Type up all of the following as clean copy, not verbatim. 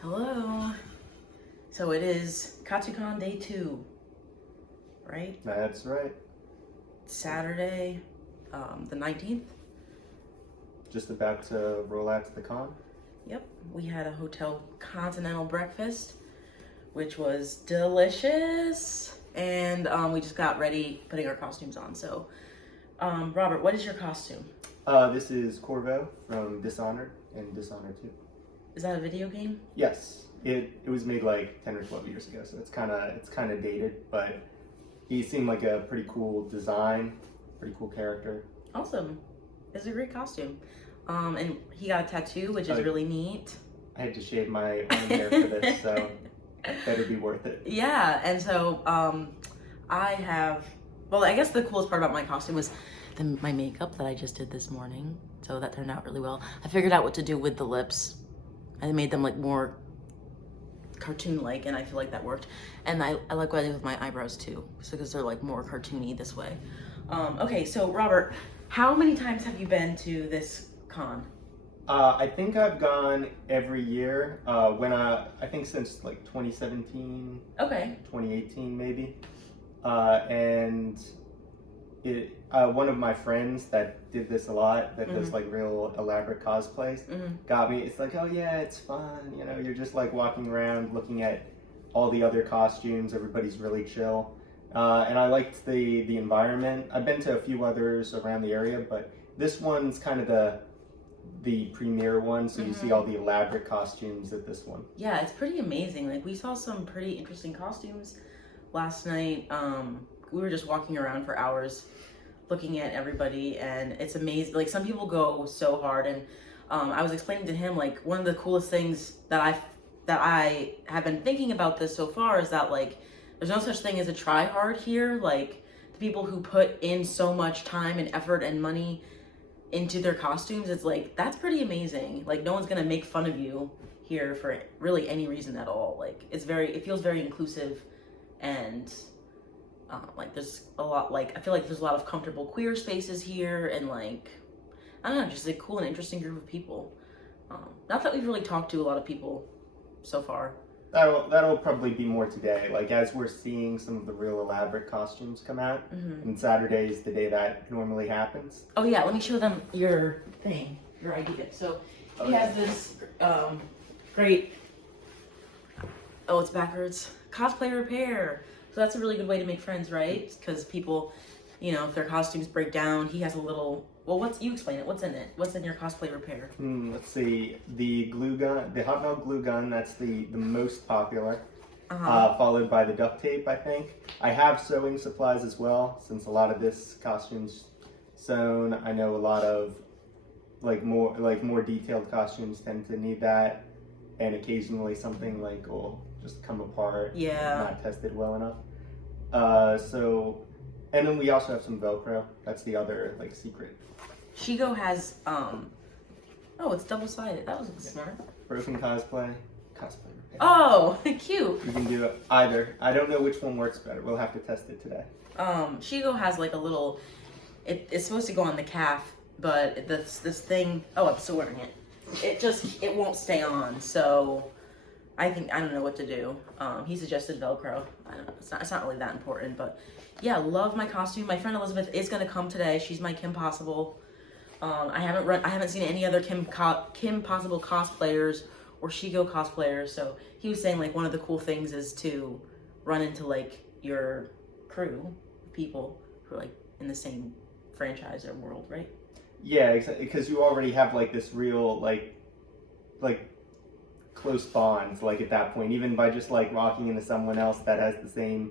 Hello. So it is Katsucon day 2, right? That's right. Saturday, the 19th. Just about to roll out to the con. Yep. We had a hotel continental breakfast, which was delicious. And we just got ready putting our costumes on. So, Robert, what is your costume? This is Corvo from Dishonored and Dishonored 2. Is that a video game? Yes, it was made like 10 or 12 years ago, so it's kind of dated, but he seemed like a pretty cool design, pretty cool character. Awesome. It's a great costume. And he got a tattoo, which is really neat. I had to shave my own hair for this, so that better be worth it. Yeah, and so I guess the coolest part about my costume was my makeup that I just did this morning. So that turned out really well. I figured out what to do with the lips. I made them like more cartoon-like, and I feel like that worked. And I like what I did with my eyebrows too, so because they're like more cartoony this way. Okay, so Robert, how many times have you been to this con? I think I've gone every year. I think since like 2017. Okay. 2018 maybe. And one of my friends that did this a lot, that does like real elaborate cosplays, got me. It's like, oh yeah, it's fun. You know, you're just like walking around looking at all the other costumes. Everybody's really chill. And I liked the environment. I've been to a few others around the area, but this one's kind of the premier one, so you see all the elaborate costumes at this one. Yeah, it's pretty amazing. Like, we saw some pretty interesting costumes last night. We were just walking around for hours looking at everybody, and it's amazing. Like, some people go so hard, and I was explaining to him, like, one of the coolest things that I have been thinking about this so far is that, like, there's no such thing as a try hard here. Like, the people who put in so much time and effort and money into their costumes, it's like, that's pretty amazing. Like, no one's gonna make fun of you here for really any reason at all. Like, it feels very inclusive, and like, there's a lot, like, I feel like there's a lot of comfortable queer spaces here, and like, I don't know, just a cool and interesting group of people. Not that we've really talked to a lot of people so far. That'll probably be more today, like as we're seeing some of the real elaborate costumes come out. And Saturday is the day that normally happens. Oh yeah, let me show them your thing, your idea. So he has this great, oh, it's backwards, cosplay repair. So that's a really good way to make friends, right? Because people, you know, if their costumes break down, he has a little, well, you explain it. What's in it? What's in your cosplay repair? Let's see. The glue gun, the hot melt glue gun, that's the most popular. Followed by the duct tape, I think. I have sewing supplies as well, since a lot of this costume's sewn. I know a lot of more detailed costumes tend to need that, and occasionally something like will just come apart. Yeah. Not tested well enough. And then we also have some Velcro. That's the other like secret. Shego has oh, it's double-sided. That was smart. Broken cosplay repair. Oh, cute. You can do either. I don't know which one works better. We'll have to test it today. Shego has like a little, it's supposed to go on the calf, but this thing, oh, I'm still wearing it. It won't stay on, so I don't know what to do. He suggested Velcro. I don't know, it's not really that important, but yeah, love my costume. My friend Elizabeth is gonna come today. She's my Kim Possible. I haven't seen any other Kim Possible cosplayers or Shego cosplayers, so he was saying like one of the cool things is to run into like your crew, people who are like in the same franchise or world, right? Yeah, exactly, because you already have like this real like close bonds, like at that point, even by just like walking into someone else that has the same,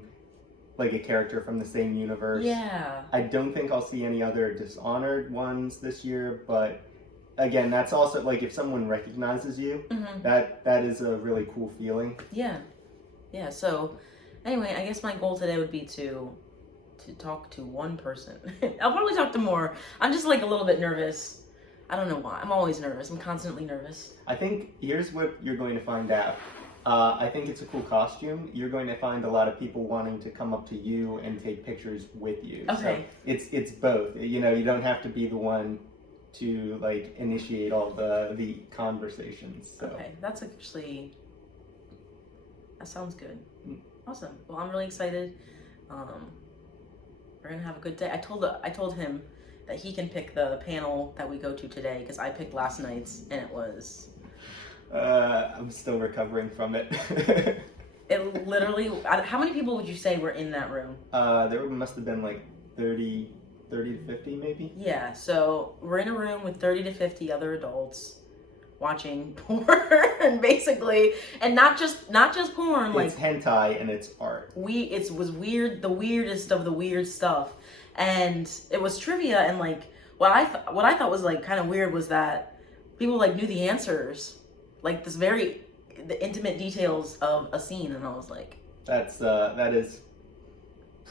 like a character from the same universe. Yeah. I don't think I'll see any other Dishonored ones this year, but again, that's also like if someone recognizes you, that is a really cool feeling. Yeah. Yeah, so anyway, I guess my goal today would be to talk to one person. I'll probably talk to more. I'm just like a little bit nervous. I don't know why. I'm always nervous. I'm constantly nervous. I think here's what you're going to find out. I think it's a cool costume. You're going to find a lot of people wanting to come up to you and take pictures with you. Okay. So it's both. You know, you don't have to be the one to like initiate all the conversations. So. Okay, that's actually That sounds good. Awesome. Well, I'm really excited. We're gonna have a good day. I told him that he can pick the panel that we go to today because I picked last night's and it was. I'm still recovering from it. It literally. How many people would you say were in that room? There must have been like 30 to 50 maybe. Yeah. So we're in a room with 30 to 50 other adults watching porn, basically, and not just porn. Like it's hentai and it's art. It was weird, the weirdest of the weird stuff, and it was trivia. And like what I thought was like kind of weird was that people like knew the answers, like the intimate details of a scene, and I was like, that is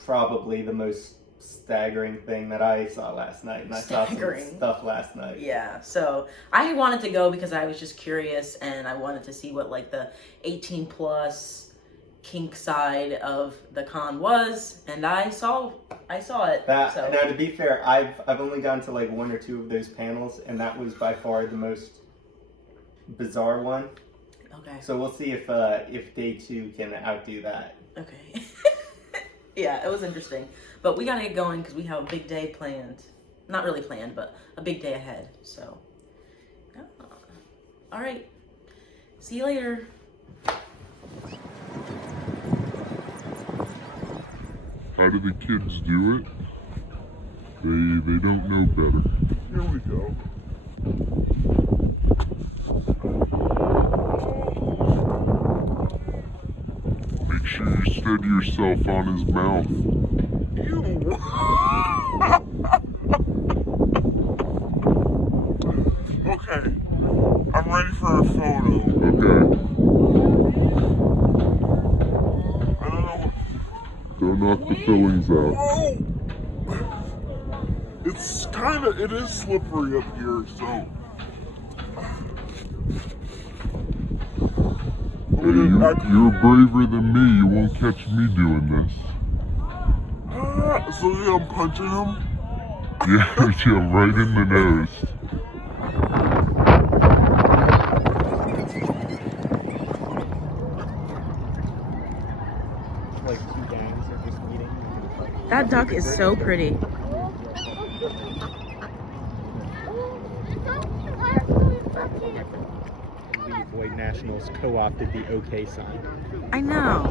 probably the most staggering thing that I saw last night, and I saw some stuff last night. Yeah, so I wanted to go because I was just curious, and I wanted to see what like the 18 plus kink side of the con was, and I saw it. Now, to be fair, I've only gone to like 1 or 2 of those panels, and that was by far the most bizarre one. Okay. So we'll see if day 2 can outdo that. Okay. Yeah, it was interesting. But we gotta get going because we have a big day planned. Not really planned, but a big day ahead. So, yeah. All right. See you later. How do the kids do it? They don't know better. Here we go. Make sure you steady yourself on his mouth. Ew. Okay, I'm ready for a photo. Okay. I don't know. Don't knock the fillings out. Oh! It is slippery up here, so. Hey, you're braver than me. You won't catch me doing this. So I'm punching him? Yeah, right in the nose. Like 2 gangs are just meeting. That duck is so pretty. The Void Nationals co-opted the OK sign. I know.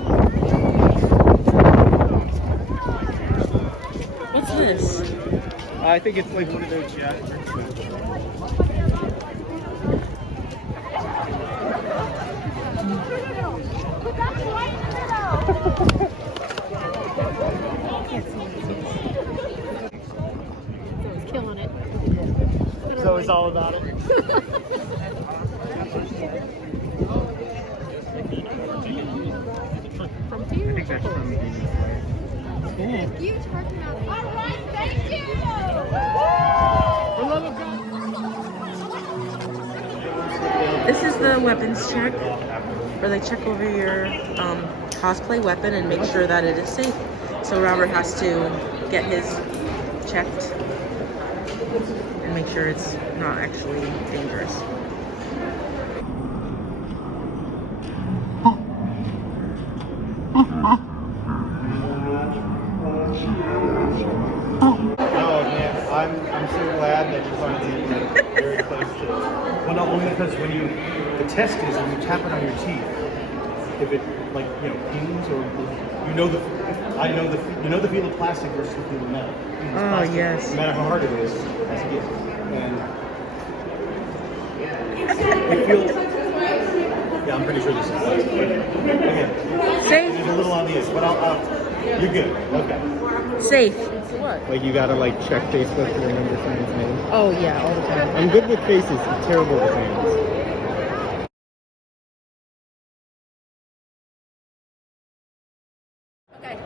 What's this? I think it's like one of those Killing it. So it's all about it. From here. I think that's from the You talking about? All right, thank you. This is the weapons check, where they check over your cosplay weapon and make sure that it is safe. So Robert has to get his checked and make sure it's not actually dangerous. Oh man, I'm so glad that you finally get very close to it. Well, not only because when the test is when you tap it on your teeth, if it pings or you know the feel of plastic versus the feel of metal. Plastic, yes. no matter how hard it is, has a gift. And it feels. Yeah, I'm pretty sure this is plastic. Again, Safe. it's a little on the edge, but you're good. Okay. Safe. What? Like you gotta like check Facebook to remember someone's name. Oh yeah, all the time. I'm good with faces, I'm terrible with names. Okay.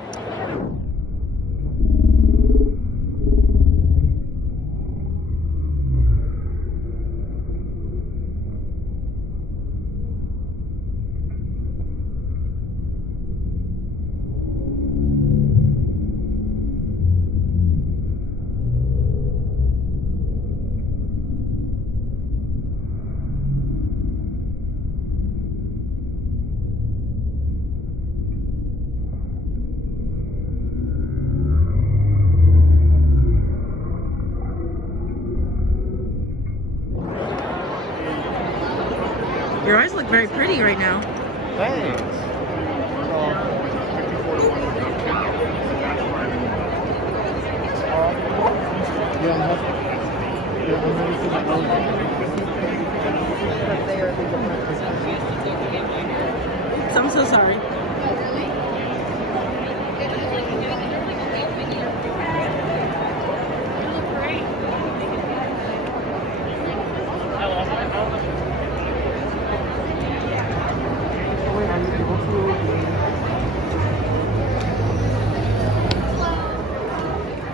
Your eyes look very pretty right now. Thanks. So I'm so sorry.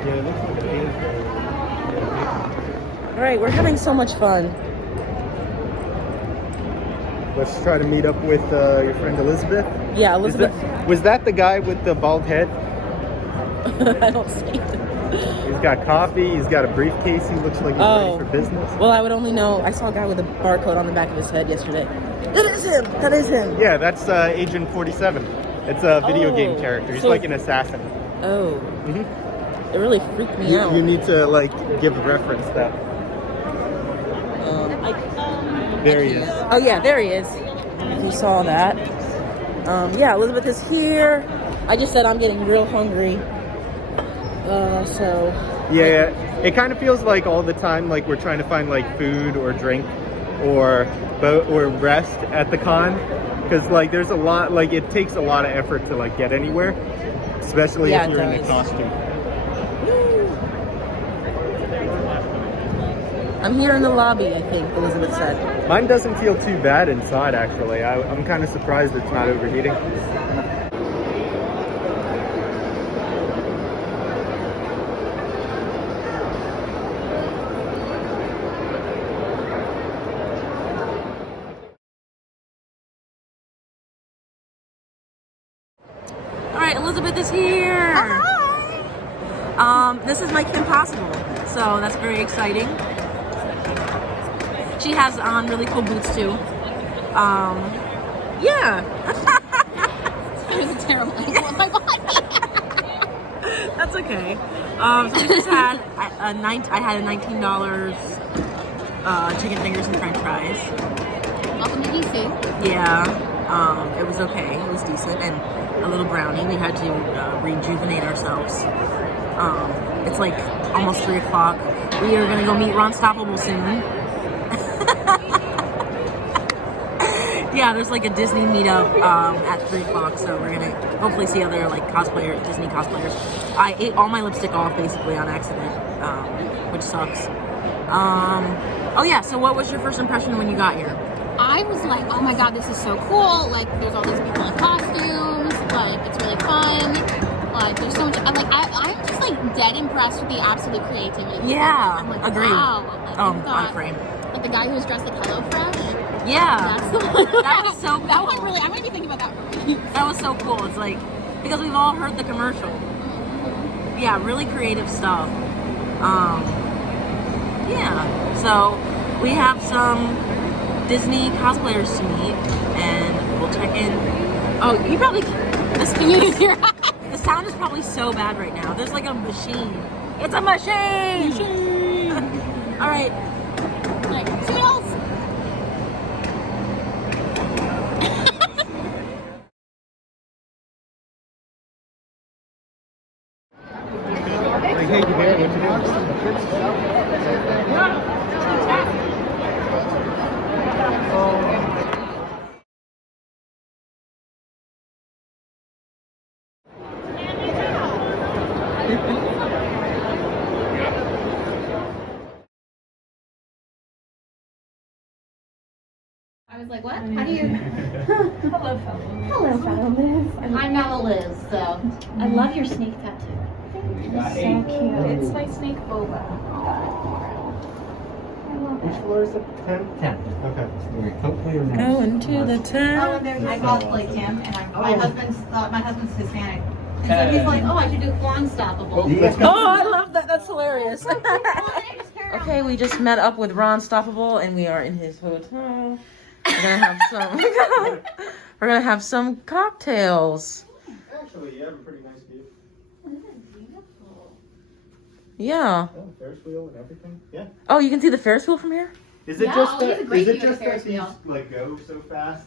Yeah, it looks like it is. All right, we're having so much fun. Let's try to meet up with your friend Elizabeth. Yeah, Elizabeth. Was that the guy with the bald head? I don't see it. He's got coffee. He's got a briefcase. He looks like he's ready for business. Well, I would only know. I saw a guy with a barcode on the back of his head yesterday. That is him. That is him. Yeah, that's Agent 47. It's a video game character. He's so- like an assassin. Oh. Mhm. It really freaked me out. You need to like give a reference that. There he is. Oh yeah, there he is. If you saw that. Yeah, Elizabeth is here. I just said I'm getting real hungry. So. Yeah, it kind of feels like all the time like we're trying to find like food or drink or rest at the con, because like there's a lot, like it takes a lot of effort to like get anywhere, especially Yeah, if you're it in the does. costume. I'm here in the lobby, I think Elizabeth said. Mine doesn't feel too bad inside, actually. I'm kind of surprised it's not overheating. All right, Elizabeth is here. Hi. This is my Kim Possible, so that's very exciting. She has on really cool boots too. Yeah. It was a terrible angle on my body. That's okay. So we just had I had a $19 chicken fingers and French fries. Welcome to DC. Yeah. It was okay. It was decent, and a little brownie. We had to rejuvenate ourselves. It's like almost 3 o'clock. We are gonna go meet Ron Stoppable soon. Yeah, there's like a Disney meetup at 3 o'clock, so we're gonna hopefully see other like cosplayers, Disney cosplayers. I ate all my lipstick off basically on accident, which sucks. Oh yeah, so what was your first impression when you got here? I was like, oh my god, this is so cool. Like, there's all these people in costumes. Like, it's really fun. Like, there's so much. I'm just like dead impressed with the absolute creativity. Yeah, I'm like, agreed. wow. Like, On frame. Like the guy who was dressed like HelloFresh. Yeah, That's the one. that was so cool. That one really. I'm gonna be thinking about that for me. That was so cool. It's like, because we've all heard the commercial. Yeah, really creative stuff. Yeah, so we have some Disney cosplayers to meet, and we'll check in. Oh, you probably Can you hear? the sound is probably so bad right now. There's like a machine. It's a machine. All right. Like, toodles. Like, hey, you there? What you doing? I was like, what? How do you? Hello, fellow. Hello, fellow Liz. I'm not a Liz, so. I love your snake tattoo. It's so cute. It's my snake boba. I love Which it. floor is it? 10? 10. Okay. Hopefully you're not. Going to the town. I cosplay Kim, and my husband's Hispanic, and so he's like, oh, I should do Unstoppable. Oh, I love that. That's hilarious. Okay, we just met up with Ron Stoppable, and we are in his hotel. We're gonna have some. We're gonna have some cocktails. Actually, you have a pretty nice view. Yeah. Oh, Ferris wheel and everything. Yeah. Oh, you can see the Ferris wheel from here. Is it Yeah, just I'll that? use a great Is it view of just the Ferris that these wheel. like go so fast?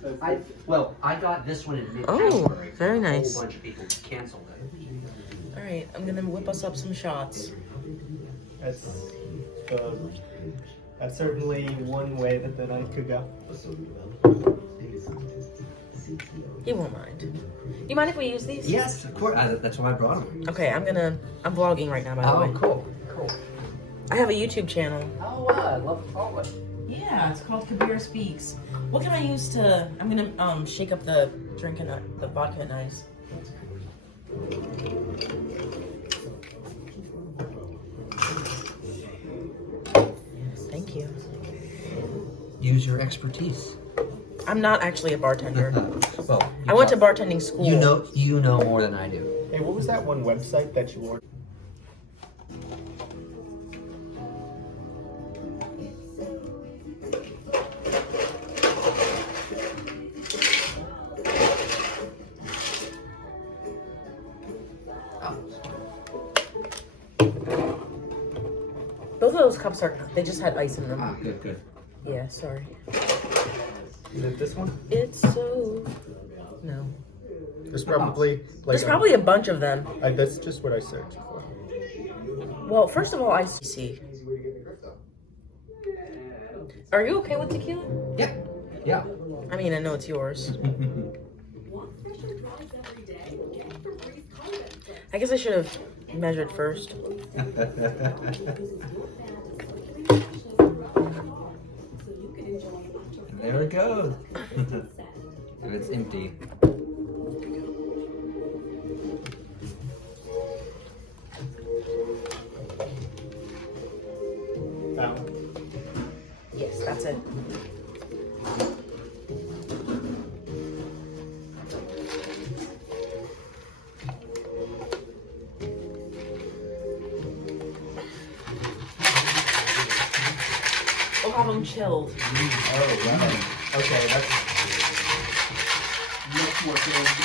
I got this one in mid-January. very A nice. whole bunch of people canceled it. All right, I'm gonna whip us up some shots. That's certainly one way that the night could go. You won't mind. You mind if we use these? Yes, of course. That's why I brought them. Okay, I'm vlogging right now, by the Oh, way. cool. I have a YouTube channel. Oh, I love to follow it. Yeah, it's called Kabir Speaks. What can I use to? I'm gonna shake up the drink and the vodka and ice. Thank you. Use your expertise. I'm not actually a bartender. Well, I went to bartending school. You know more than I do. Hey, what was that one website that you ordered? Both of those cups they just had ice in them. Ah, good. Yeah, sorry. Is it this one? It's so... No. There's probably There's probably a bunch of them. that's just what I searched for. Well, first of all, I see. Are you okay with tequila? Yeah. I mean, I know it's yours. I guess I should have measured first. There it goes. If it's empty. Yes, that's it. We'll have them chilled. Oh, right. Okay, that's much more fancy.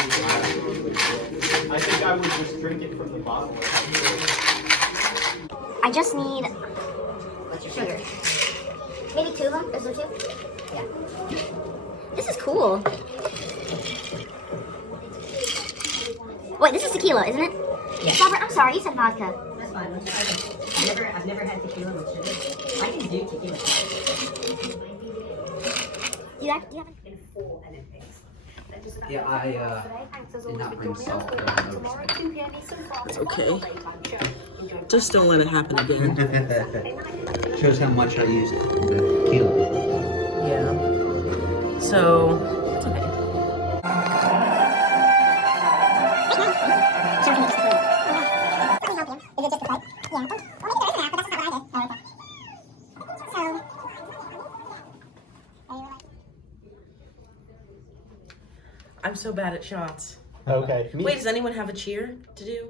I think I would just drink it from the bottle. I just need sugar. Maybe 2 of them? Is there 2? Yeah. This is cool. Wait, this is tequila, isn't it? Yeah. Robert, I'm sorry, you said vodka. That's fine. I've never had tequila with sugar. I can do tequila. Do you have In full Olympics. Yeah, I did not bring salt. I noticed It's okay. Just don't let it happen again. that. Shows how much I use the tequila. Yeah. So, it's okay. I'm so bad at shots. Okay. Wait, does anyone have a cheer to do?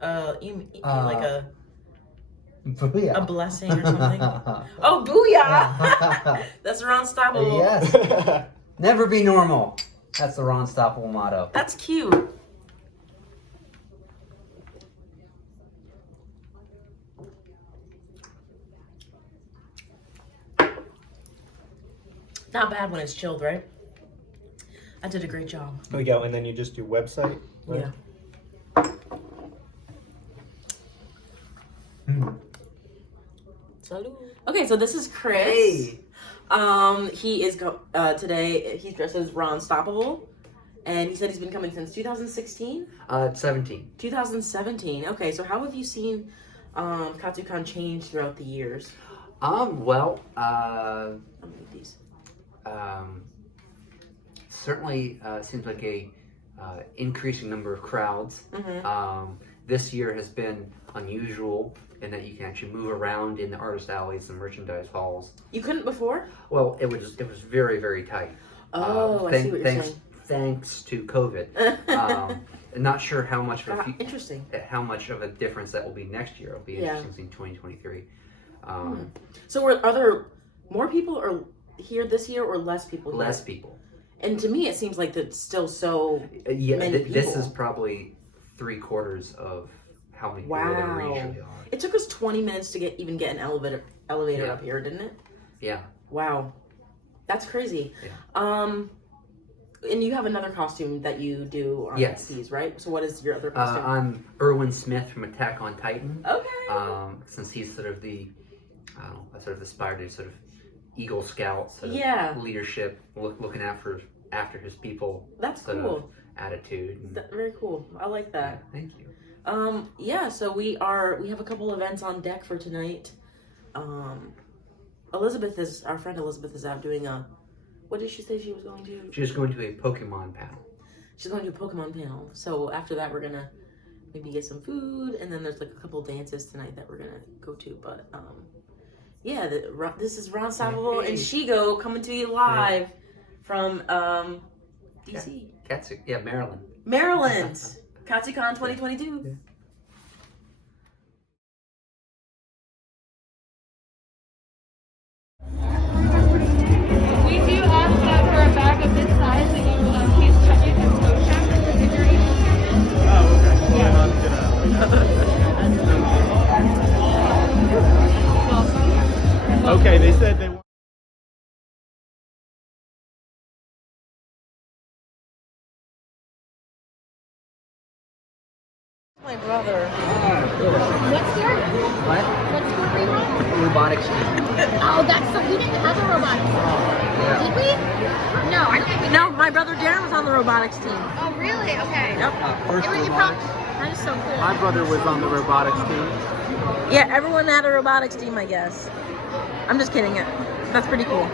Like a blessing or something? Oh, booyah! That's Ron Stoppable. Yes. Never be normal. That's the Ron Stoppable motto. That's cute. Not bad when it's chilled, right? I did a great job. There we go, and then you just do website. Right? Yeah. Salud. Okay, so this is Chris. Hey. He is today. He's dressed as Ron Stoppable, and he said he's been coming since 2016. 17. 2017. Okay, so how have you seen Katsucon change throughout the years? Well, I'll make these. Certainly seems like a increasing number of crowds. Mm-hmm. This year has been unusual in that you can actually move around in the artist alleys and merchandise halls. You couldn't before? Well, it was very, very tight. Oh, I see what you're saying. Thanks to COVID. Not sure how much of interesting. How much of a difference that will be next year. It'll be interesting seeing 2023. So are there more people or here this year or less people? Less people. And to me, it seems like that's still so Yeah, many people. This is probably 3/4 of how many people there usually are. It took us 20 minutes to get an elevator up here, didn't it? Yeah. Wow. That's crazy. Yeah. And you have another costume that you do on Yes. these, right? So what is your other costume? I'm Erwin Smith from Attack on Titan. Okay. Since he's sort of the, I sort of aspire to sort of Eagle Scout sort of Yeah. leadership, looking after his people. That's sort cool. of attitude. And, Very cool. I like that. yeah, thank you. Yeah, so we have a couple events on deck for tonight. Our friend Elizabeth is out doing what did she say she was going to? She's going to a Pokemon panel. She's going to a Pokemon panel. So after that, we're gonna maybe get some food, and then there's like a couple dances tonight that we're gonna go to. But yeah, this is Ron Stoppable and Shego coming to you live from DC. Maryland. Maryland. Katsucon 2022. Yeah. We do ask that for a bag of this size that you please check it in OSHA refrigerator. Oh, okay. Well, Welcome. okay, they said they want. My brother. What's your What? what's your rerun? Robotics team. Oh, that's so we didn't have a robotics team. Did we? No, I don't think we did. No, my brother Darren was on the robotics team. Oh, really? Okay. Yep. That is so cool. My brother was on the robotics team. Yeah, everyone had a robotics team, I guess. I'm just kidding. That's pretty cool.